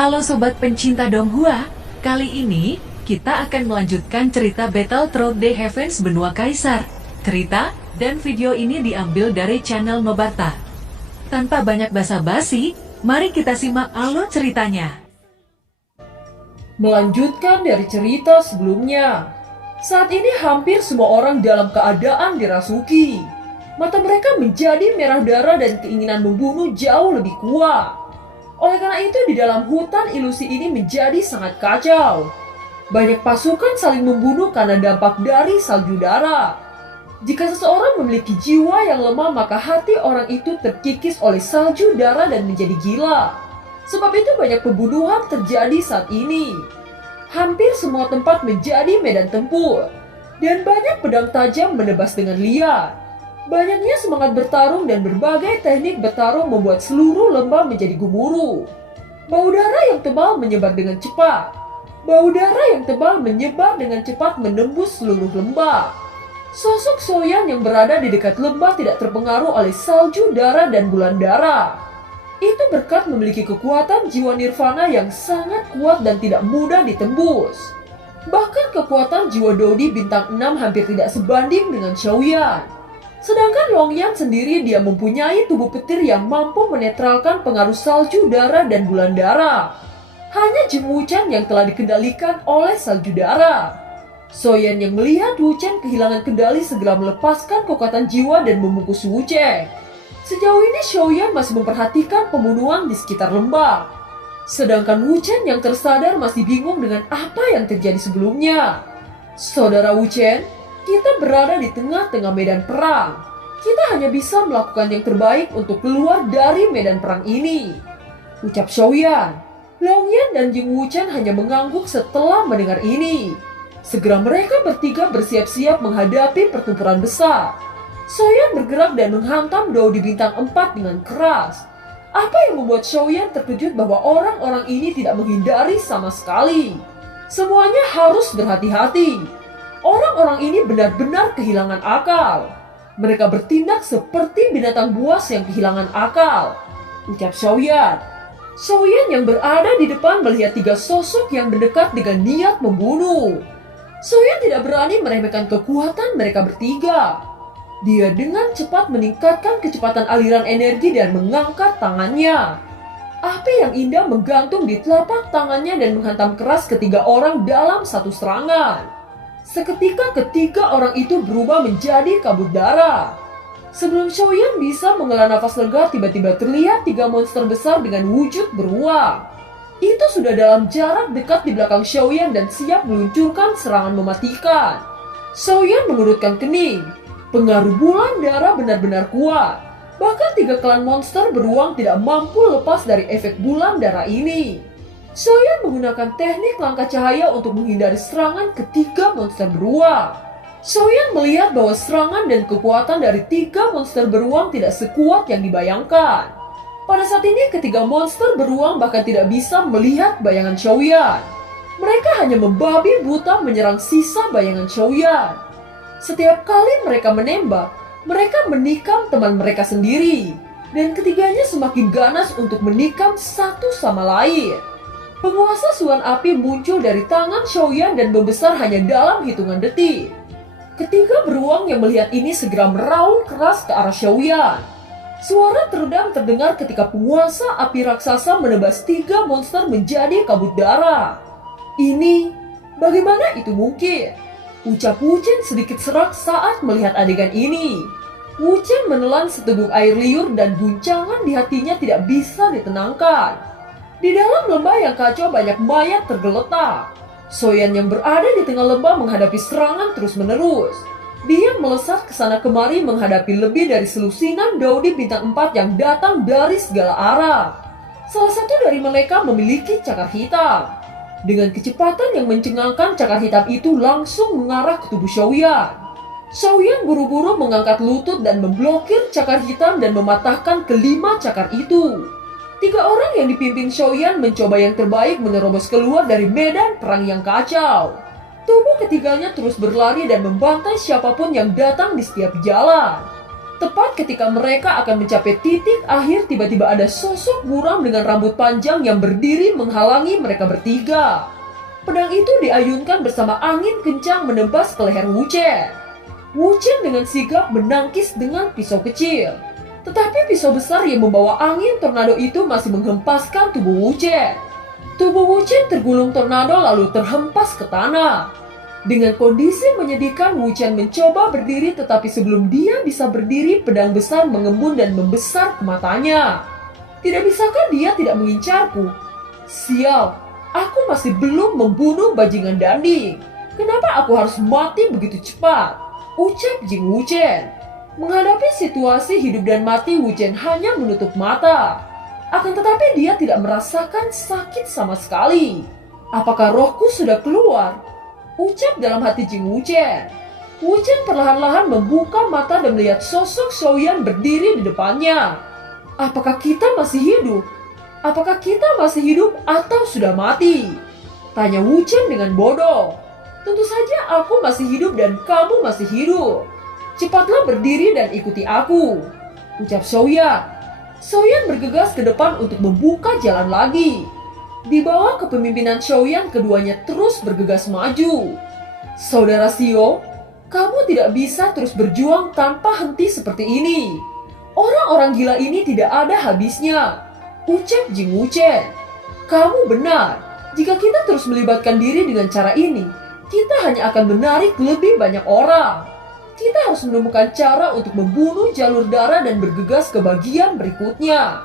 Halo sobat pencinta Donghua, kali ini kita akan melanjutkan cerita Battle Through the Heavens Benua Kaisar. Cerita dan video ini diambil dari channel Mebarta. Tanpa banyak basa-basi, mari kita simak alur ceritanya. Melanjutkan dari cerita sebelumnya, saat ini hampir semua orang dalam keadaan dirasuki. Mata mereka menjadi merah darah dan keinginan membunuh jauh lebih kuat. Oleh karena itu di dalam hutan ilusi ini menjadi sangat kacau. Banyak pasukan saling membunuh karena dampak dari salju darah. Jika seseorang memiliki jiwa yang lemah maka hati orang itu terkikis oleh salju darah dan menjadi gila. Sebab itu banyak pembunuhan terjadi saat ini. Hampir semua tempat menjadi medan tempur. Dan banyak pedang tajam menebas dengan liar. Banyaknya semangat bertarung dan berbagai teknik bertarung membuat seluruh lembah menjadi gemuruh. Bau darah yang tebal menyebar dengan cepat. Bau darah yang tebal menyebar dengan cepat menembus seluruh lembah. Sosok Soyan yang berada di dekat lembah tidak terpengaruh oleh salju darah dan bulan darah. Itu berkat memiliki kekuatan jiwa nirvana yang sangat kuat dan tidak mudah ditembus. Bahkan kekuatan jiwa Dodi bintang 6 hampir tidak sebanding dengan Xiaoyan. Sedangkan Longyan sendiri dia mempunyai tubuh petir yang mampu menetralkan pengaruh salju darah dan bulan darah. Hanya Jin Wuchen yang telah dikendalikan oleh salju darah. Soyan yang melihat Wuchen kehilangan kendali segera melepaskan kekuatan jiwa dan membungkus Wuchen. Sejauh ini Xiaoyan masih memperhatikan pembunuhan di sekitar lembah. Sedangkan Wuchen yang tersadar masih bingung dengan apa yang terjadi sebelumnya. Saudara Wuchen, kita berada di tengah-tengah medan perang. Kita hanya bisa melakukan yang terbaik untuk keluar dari medan perang ini, ucap Xiaoyan. Longyan dan Jing Wuchen hanya mengangguk setelah mendengar ini. Segera mereka bertiga bersiap-siap menghadapi pertempuran besar. Xiaoyan bergerak dan menghantam Dodi bintang 4 dengan keras. Apa yang membuat Xiaoyan terkejut bahwa orang-orang ini tidak menghindari sama sekali. Semuanya harus berhati-hati. Orang-orang ini benar-benar kehilangan akal. Mereka bertindak seperti binatang buas yang kehilangan akal, ucap Xiaoyan. Xiaoyan yang berada di depan melihat tiga sosok yang mendekat dengan niat membunuh. Xiaoyan tidak berani meremehkan kekuatan mereka bertiga. Dia dengan cepat meningkatkan kecepatan aliran energi dan mengangkat tangannya. Api yang indah menggantung di telapak tangannya dan menghantam keras ketiga orang dalam satu serangan. Seketika ketiga orang itu berubah menjadi kabut darah. Sebelum Xiaoyan bisa menghela nafas lega, tiba-tiba terlihat tiga monster besar dengan wujud beruang. Itu sudah dalam jarak dekat di belakang Xiaoyan dan siap meluncurkan serangan mematikan. Xiaoyan mengerutkan kening. Pengaruh bulan darah benar-benar kuat. Bahkan tiga klan monster beruang tidak mampu lepas dari efek bulan darah ini. Xiaoyan menggunakan teknik langkah cahaya untuk menghindari serangan ketiga monster beruang. Xiaoyan melihat bahwa serangan dan kekuatan dari tiga monster beruang tidak sekuat yang dibayangkan. Pada saat ini ketiga monster beruang bahkan tidak bisa melihat bayangan Xiaoyan. Mereka hanya membabi buta menyerang sisa bayangan Xiaoyan. Setiap kali mereka menembak, mereka menikam teman mereka sendiri. Dan ketiganya semakin ganas untuk menikam satu sama lain. Penguasa Suan Api muncul dari tangan Xiaoyan dan membesar hanya dalam hitungan detik. Ketiga beruang yang melihat ini segera meraung keras ke arah Xiaoyan. Suara teredam terdengar ketika penguasa api raksasa menebas tiga monster menjadi kabut darah. Ini, bagaimana itu mungkin? Ucap Wuchen sedikit serak saat melihat adegan ini. Wuchen menelan seteguk air liur dan guncangan di hatinya tidak bisa ditenangkan. Di dalam lembah yang kacau banyak mayat tergeletak. Soyan yang berada di tengah lembah menghadapi serangan terus-menerus. Dia melesat ke sana kemari menghadapi lebih dari selusinan Dodi bintang 4 yang datang dari segala arah. Salah satu dari mereka memiliki cakar hitam. Dengan kecepatan yang mencengangkan, cakar hitam itu langsung mengarah ke tubuh Xiaoyan. Xiaoyan buru-buru mengangkat lutut dan memblokir cakar hitam dan mematahkan kelima cakar itu. Tiga orang yang dipimpin Xiaoyan mencoba yang terbaik menerobos keluar dari medan perang yang kacau. Tubuh ketiganya terus berlari dan membantai siapapun yang datang di setiap jalan. Tepat ketika mereka akan mencapai titik akhir, tiba-tiba ada sosok buram dengan rambut panjang yang berdiri menghalangi mereka bertiga. Pedang itu diayunkan bersama angin kencang menebas ke leher Wuchen. Wuchen dengan sigap menangkis dengan pisau kecil. Tetapi pisau besar yang membawa angin tornado itu masih menghempaskan tubuh Wuchen. Tubuh Wuchen tergulung tornado lalu terhempas ke tanah. Dengan kondisi menyedihkan, Wuchen mencoba berdiri, tetapi sebelum dia bisa berdiri, pedang besar mengembun dan membesar ke matanya. Tidak bisakah dia tidak mengincarku? Sial, aku masih belum membunuh bajingan Danding. Kenapa aku harus mati begitu cepat? Ucap Jing Wuchen. Menghadapi situasi hidup dan mati, Wuchen hanya menutup mata. Akan tetapi dia tidak merasakan sakit sama sekali. Apakah rohku sudah keluar? Ucap dalam hati Jing Wuchen. Wuchen perlahan-lahan membuka mata dan melihat sosok Xiaoyan berdiri di depannya. Apakah kita masih hidup? Apakah kita masih hidup atau sudah mati? Tanya Wuchen dengan bodoh. Tentu saja aku masih hidup dan kamu masih hidup. Cepatlah berdiri dan ikuti aku, ucap Xiaoyan. Xiaoyan bergegas ke depan untuk membuka jalan lagi. Di bawah kepemimpinan Xiaoyan, keduanya terus bergegas maju. Saudara Xiao, kamu tidak bisa terus berjuang tanpa henti seperti ini. Orang-orang gila ini tidak ada habisnya, ucap Jing Wuchen. Kamu benar, jika kita terus melibatkan diri dengan cara ini, kita hanya akan menarik lebih banyak orang. Kita harus menemukan cara untuk membunuh jalur darah dan bergegas ke bagian berikutnya,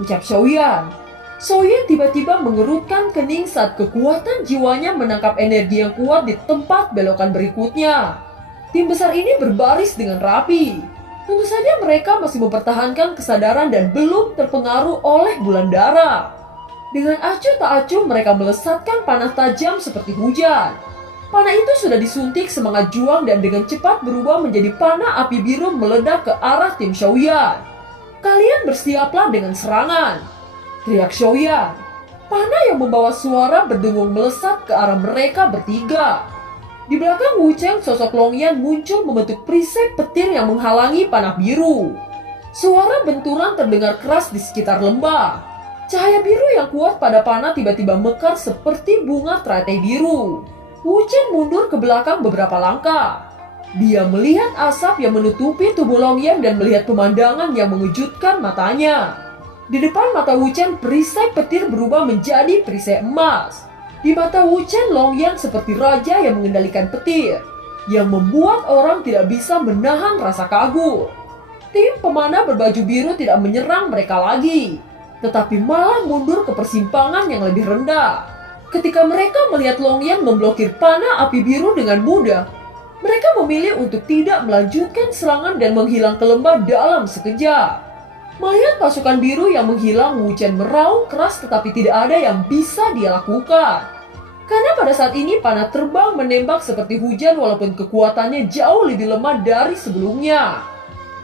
ucap Xiaoyan. Xiaoyan tiba-tiba mengerutkan kening saat kekuatan jiwanya menangkap energi yang kuat di tempat belokan berikutnya. Tim besar ini berbaris dengan rapi. Tentu saja mereka masih mempertahankan kesadaran dan belum terpengaruh oleh bulan darah. Dengan acuh tak acuh mereka melesatkan panah tajam seperti hujan. Panah itu sudah disuntik semangat juang dan dengan cepat berubah menjadi panah api biru meledak ke arah tim Xiaoyan. Kalian bersiaplah dengan serangan, teriak Xiaoyan. Panah yang membawa suara berdengung melesat ke arah mereka bertiga. Di belakang Wuchen, sosok Longyan muncul membentuk perisai petir yang menghalangi panah biru. Suara benturan terdengar keras di sekitar lembah. Cahaya biru yang kuat pada panah tiba-tiba mekar seperti bunga teratai biru. Wuchen mundur ke belakang beberapa langkah. Dia melihat asap yang menutupi tubuh Longyan dan melihat pemandangan yang mengejutkan matanya. Di depan mata Wuchen, perisai petir berubah menjadi perisai emas. Di mata Wuchen, Longyan seperti raja yang mengendalikan petir, yang membuat orang tidak bisa menahan rasa kagum. Tim pemanah berbaju biru tidak menyerang mereka lagi, tetapi malah mundur ke persimpangan yang lebih rendah. Ketika mereka melihat Longyan memblokir panah api biru dengan mudah, mereka memilih untuk tidak melanjutkan serangan dan menghilang ke lembah dalam sekejap. Melihat pasukan biru yang menghilang, Wuchen meraung keras tetapi tidak ada yang bisa dia lakukan. Karena pada saat ini panah terbang menembak seperti hujan walaupun kekuatannya jauh lebih lemah dari sebelumnya.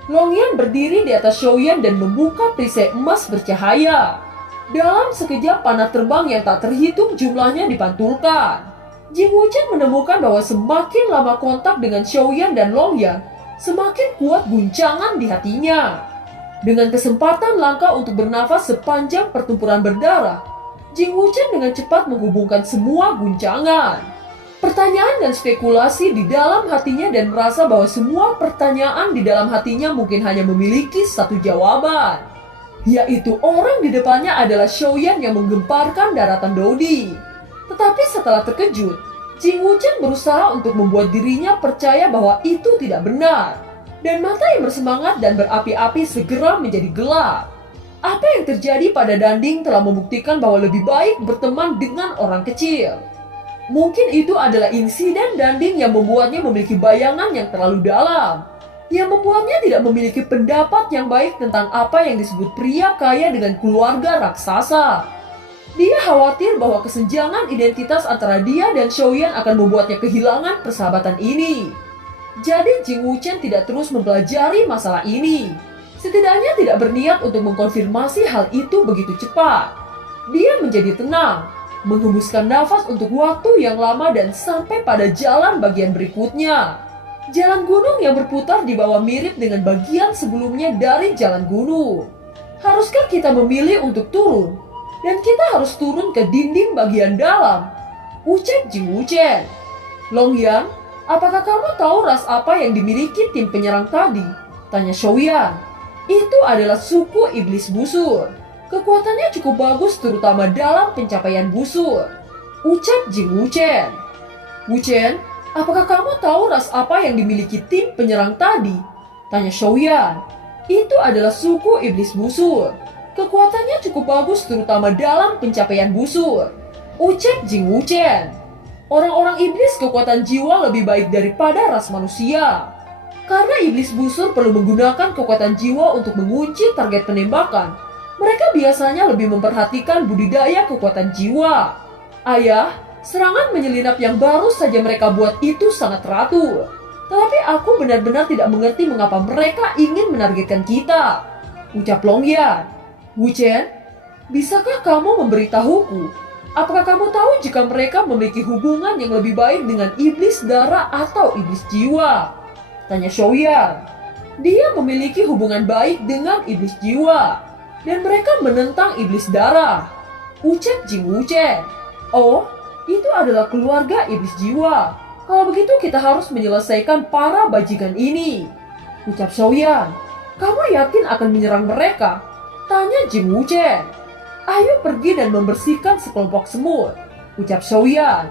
Longyan berdiri di atas Xiaoyan dan membuka perisai emas bercahaya. Dalam sekejap panah terbang yang tak terhitung jumlahnya dipantulkan. Jing Wuchen menemukan bahwa semakin lama kontak dengan Xiaoyan dan Longyan, semakin kuat guncangan di hatinya. Dengan kesempatan langka untuk bernafas sepanjang pertempuran berdarah, Jing Wuchen dengan cepat menghubungkan semua guncangan. Pertanyaan dan spekulasi di dalam hatinya dan merasa bahwa semua pertanyaan di dalam hatinya mungkin hanya memiliki satu jawaban, yaitu orang di depannya adalah Xiaoyan yang menggemparkan daratan Dodi. Tetapi setelah terkejut, Jing Wuchen berusaha untuk membuat dirinya percaya bahwa itu tidak benar. Dan mata yang bersemangat dan berapi-api segera menjadi gelap. Apa yang terjadi pada Danding telah membuktikan bahwa lebih baik berteman dengan orang kecil. Mungkin itu adalah insiden Danding yang membuatnya memiliki bayangan yang terlalu dalam, yang membuatnya tidak memiliki pendapat yang baik tentang apa yang disebut pria kaya dengan keluarga raksasa. Dia khawatir bahwa kesenjangan identitas antara dia dan Xiaoyan akan membuatnya kehilangan persahabatan ini. Jadi Jing Wuchen tidak terus mempelajari masalah ini. Setidaknya tidak berniat untuk mengkonfirmasi hal itu begitu cepat. Dia menjadi tenang, menghembuskan nafas untuk waktu yang lama dan sampai pada jalan bagian berikutnya. Jalan gunung yang berputar di bawah mirip dengan bagian sebelumnya dari jalan gunung. Haruskah kita memilih untuk turun? Dan kita harus turun ke dinding bagian dalam, ucap Jing Wuchen. Longyan, apakah kamu tahu ras apa yang dimiliki tim penyerang tadi? Tanya Xiaoyan. Itu adalah suku iblis busur. Kekuatannya cukup bagus terutama dalam pencapaian busur, ucap Jing Wuchen. Wuchen, apakah kamu tahu ras apa yang dimiliki tim penyerang tadi? Tanya Xiaoyan. Itu adalah suku iblis busur. Kekuatannya cukup bagus terutama dalam pencapaian busur, ucap Jing Wuchen. Orang-orang iblis kekuatan jiwa lebih baik daripada ras manusia. Karena iblis busur perlu menggunakan kekuatan jiwa untuk mengunci target penembakan, mereka biasanya lebih memperhatikan budidaya kekuatan jiwa. Ayah, serangan menyelinap yang baru saja mereka buat itu sangat teratur. Tetapi aku benar-benar tidak mengerti mengapa mereka ingin menargetkan kita, ucap Longyan. Wuchen, bisakah kamu memberitahuku? Apakah kamu tahu jika mereka memiliki hubungan yang lebih baik dengan iblis darah atau iblis jiwa? Tanya Xiaoyan. Dia memiliki hubungan baik dengan iblis jiwa, dan mereka menentang iblis darah, ucap Jing Wuchen. Oh, itu adalah keluarga iblis jiwa. Kalau begitu kita harus menyelesaikan para bajingan ini, ucap Xiaoyan. Kamu yakin akan menyerang mereka? Tanya Jing Wuchen. Ayo pergi dan membersihkan sekelompok semut, ucap Xiaoyan.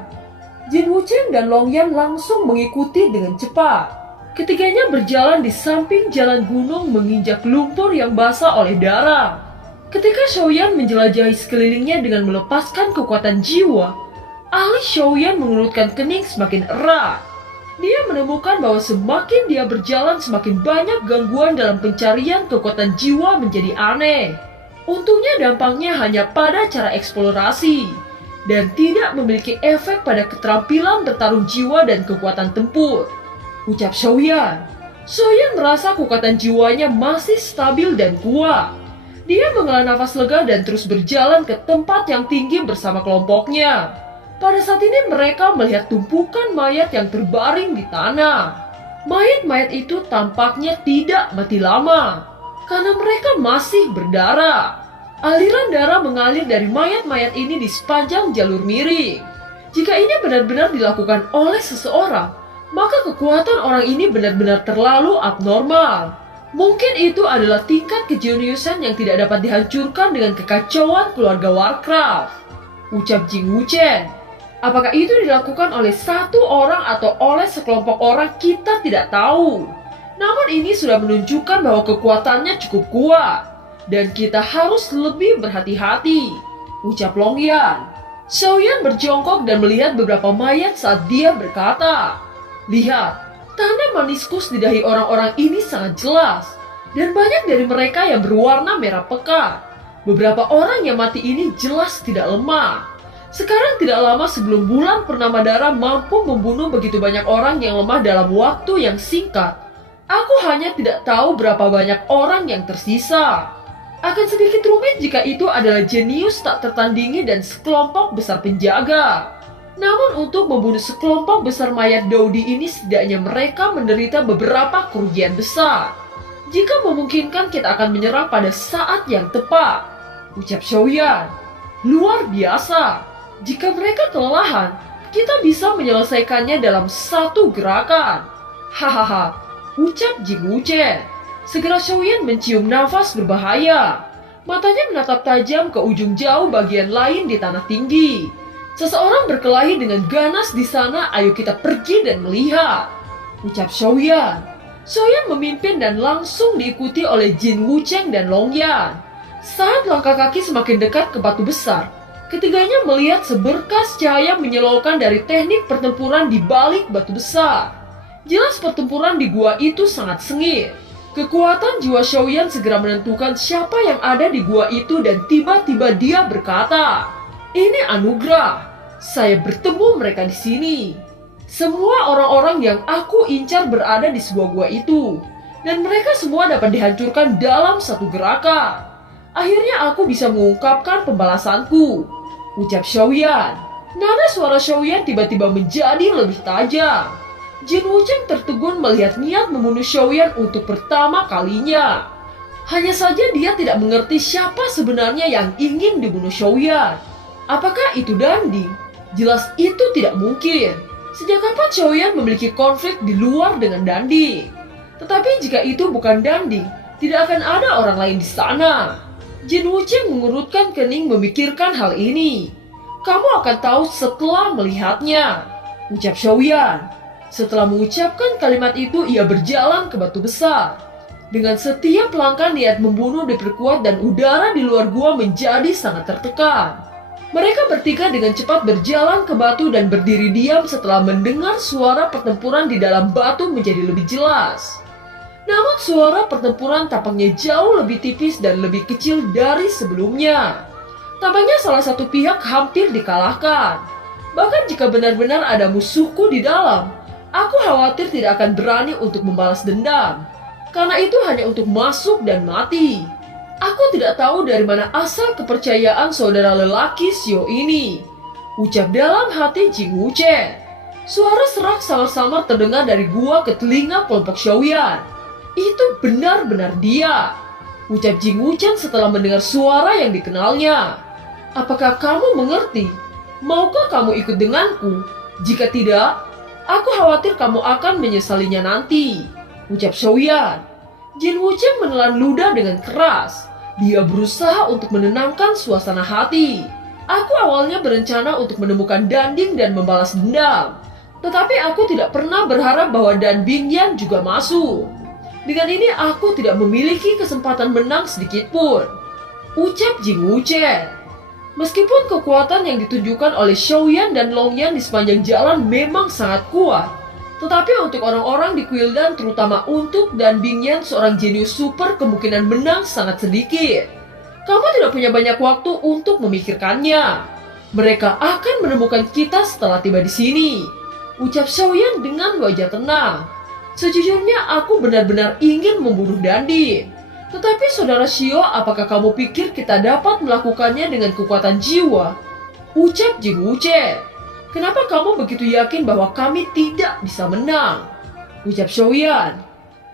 Jin Wuchen dan Longyan langsung mengikuti dengan cepat. Ketiganya berjalan di samping jalan gunung menginjak lumpur yang basah oleh darah. Ketika Xiaoyan menjelajahi sekelilingnya dengan melepaskan kekuatan jiwa, alis Xiaoyan mengerutkan kening semakin erat. Dia menemukan bahwa semakin dia berjalan semakin banyak gangguan dalam pencarian kekuatan jiwa menjadi aneh. Untungnya dampaknya hanya pada cara eksplorasi dan tidak memiliki efek pada keterampilan bertarung jiwa dan kekuatan tempur, ucap Xiaoyan. Xiaoyan merasa kekuatan jiwanya masih stabil dan kuat. Dia menghela nafas lega dan terus berjalan ke tempat yang tinggi bersama kelompoknya. Pada saat ini mereka melihat tumpukan mayat yang terbaring di tanah. Mayat-mayat itu tampaknya tidak mati lama, karena mereka masih berdarah. Aliran darah mengalir dari mayat-mayat ini di sepanjang jalur miring. Jika ini benar-benar dilakukan oleh seseorang, maka kekuatan orang ini benar-benar terlalu abnormal. Mungkin itu adalah tingkat kejeniusan yang tidak dapat dihancurkan dengan kekacauan keluarga Warcraft, ucap Jing Wuchen. Apakah itu dilakukan oleh satu orang atau oleh sekelompok orang kita tidak tahu. Namun ini sudah menunjukkan bahwa kekuatannya cukup kuat. Dan kita harus lebih berhati-hati, ucap Longyan. Xiaoyan berjongkok dan melihat beberapa mayat saat dia berkata, lihat, tanda meniskus di dahi orang-orang ini sangat jelas. Dan banyak dari mereka yang berwarna merah pekat. Beberapa orang yang mati ini jelas tidak lemah. Sekarang tidak lama sebelum bulan purnama darah mampu membunuh begitu banyak orang yang lemah dalam waktu yang singkat. Aku hanya tidak tahu berapa banyak orang yang tersisa. Akan sedikit rumit jika itu adalah jenius tak tertandingi dan sekelompok besar penjaga. Namun untuk membunuh sekelompok besar mayat Daudi ini setidaknya mereka menderita beberapa kerugian besar. Jika memungkinkan kita akan menyerang pada saat yang tepat, ucap Xiaoyan. Luar biasa. Jika mereka kelelahan, kita bisa menyelesaikannya dalam satu gerakan. Hahaha, ucap Jing Wuchen. Segera Xiaoyan mencium nafas berbahaya. Matanya menatap tajam ke ujung jauh bagian lain di tanah tinggi. Seseorang berkelahi dengan ganas di sana, ayo kita pergi dan melihat, ucap Xiaoyan. Xiaoyan memimpin dan langsung diikuti oleh Jin Wuchen dan Longyan. Saat langkah kaki semakin dekat ke batu besar, ketiganya melihat seberkas cahaya menyilaukan dari teknik pertempuran di balik batu besar. Jelas pertempuran di gua itu sangat sengit. Kekuatan jiwa Xiaoyan segera menentukan siapa yang ada di gua itu dan tiba-tiba dia berkata, ini anugerah. Saya bertemu mereka di sini. Semua orang-orang yang aku incar berada di sebuah gua itu. Dan mereka semua dapat dihancurkan dalam satu gerakan. Akhirnya aku bisa mengungkapkan pembalasanku, ucap Xiaoyan. Nada suara Xiaoyan tiba-tiba menjadi lebih tajam. Jin Wucheng tertegun melihat niat membunuh Xiaoyan untuk pertama kalinya. Hanya saja dia tidak mengerti siapa sebenarnya yang ingin dibunuh Xiaoyan. Apakah itu Danding? Jelas itu tidak mungkin. Sejak kapan Xiaoyan memiliki konflik di luar dengan Danding? Tetapi jika itu bukan Danding, tidak akan ada orang lain di sana. Jin Wucheng mengurutkan kening memikirkan hal ini. Kamu akan tahu setelah melihatnya, ucap Xiaoyan. Setelah mengucapkan kalimat itu, ia berjalan ke batu besar. Dengan setiap langkah niat membunuh diperkuat dan udara di luar gua menjadi sangat tertekan. Mereka bertiga dengan cepat berjalan ke batu dan berdiri diam setelah mendengar suara pertempuran di dalam batu menjadi lebih jelas. Namun suara pertempuran tampaknya jauh lebih tipis dan lebih kecil dari sebelumnya. Tampaknya salah satu pihak hampir dikalahkan. Bahkan jika benar-benar ada musuhku di dalam, aku khawatir tidak akan berani untuk membalas dendam. Karena itu hanya untuk masuk dan mati. Aku tidak tahu dari mana asal kepercayaan saudara lelaki Xiao ini, ucap dalam hati Jin Wucheng. Suara serak samar-samar terdengar dari gua ke telinga kelompok Xiaoyan. Itu benar-benar dia, ucap Jin Wucheng setelah mendengar suara yang dikenalnya. Apakah kamu mengerti? Maukah kamu ikut denganku? Jika tidak, aku khawatir kamu akan menyesalinya nanti, ucap Xiaoyan. Jin Wucheng menelan ludah dengan keras. Dia berusaha untuk menenangkan suasana hati. Aku awalnya berencana untuk menemukan Danding dan membalas dendam. Tetapi aku tidak pernah berharap bahwa Dan Bingyan juga masuk. Dengan ini aku tidak memiliki kesempatan menang sedikit pun, ucap Jin Wucheng. Meskipun kekuatan yang ditunjukkan oleh Xiaoyan dan Longyan di sepanjang jalan memang sangat kuat, tetapi untuk orang-orang di Kuildan, terutama untuk Dan Bingyan, seorang jenius super, kemungkinan menang sangat sedikit. Kamu tidak punya banyak waktu untuk memikirkannya. Mereka akan menemukan kita setelah tiba di sini, ucap Xiaoyan dengan wajah tenang. Sejujurnya aku benar-benar ingin membunuh Danding. Tetapi saudara Xiao, apakah kamu pikir kita dapat melakukannya dengan kekuatan jiwa? Ucap Jin Wucheng. Kenapa kamu begitu yakin bahwa kami tidak bisa menang? Ucap Xiaoyan.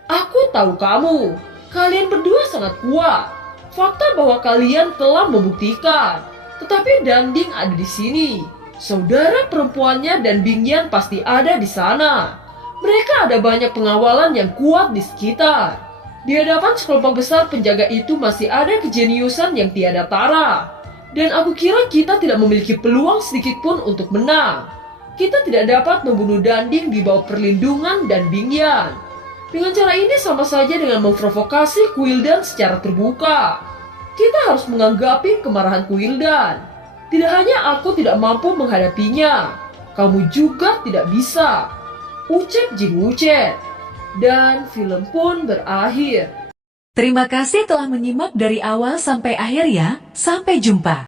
Aku tahu kamu. Kalian berdua sangat kuat. Fakta bahwa kalian telah membuktikan. Tetapi Danding ada di sini. Saudara perempuannya dan Bingyan pasti ada di sana. Mereka ada banyak pengawalan yang kuat di sekitar. Di hadapan sekelompok besar penjaga itu masih ada kejeniusan yang tiada tara. Dan aku kira kita tidak memiliki peluang sedikit pun untuk menang. Kita tidak dapat membunuh Danding di bawah perlindungan Dan Bingyan. Dengan cara ini sama saja dengan memprovokasi Kuildan secara terbuka. Kita harus menganggapi kemarahan Kuildan. Tidak hanya aku tidak mampu menghadapinya, kamu juga tidak bisa, ucap Jin Wucheng. Dan film pun berakhir. Terima kasih telah menyimak dari awal sampai akhir ya. Sampai jumpa.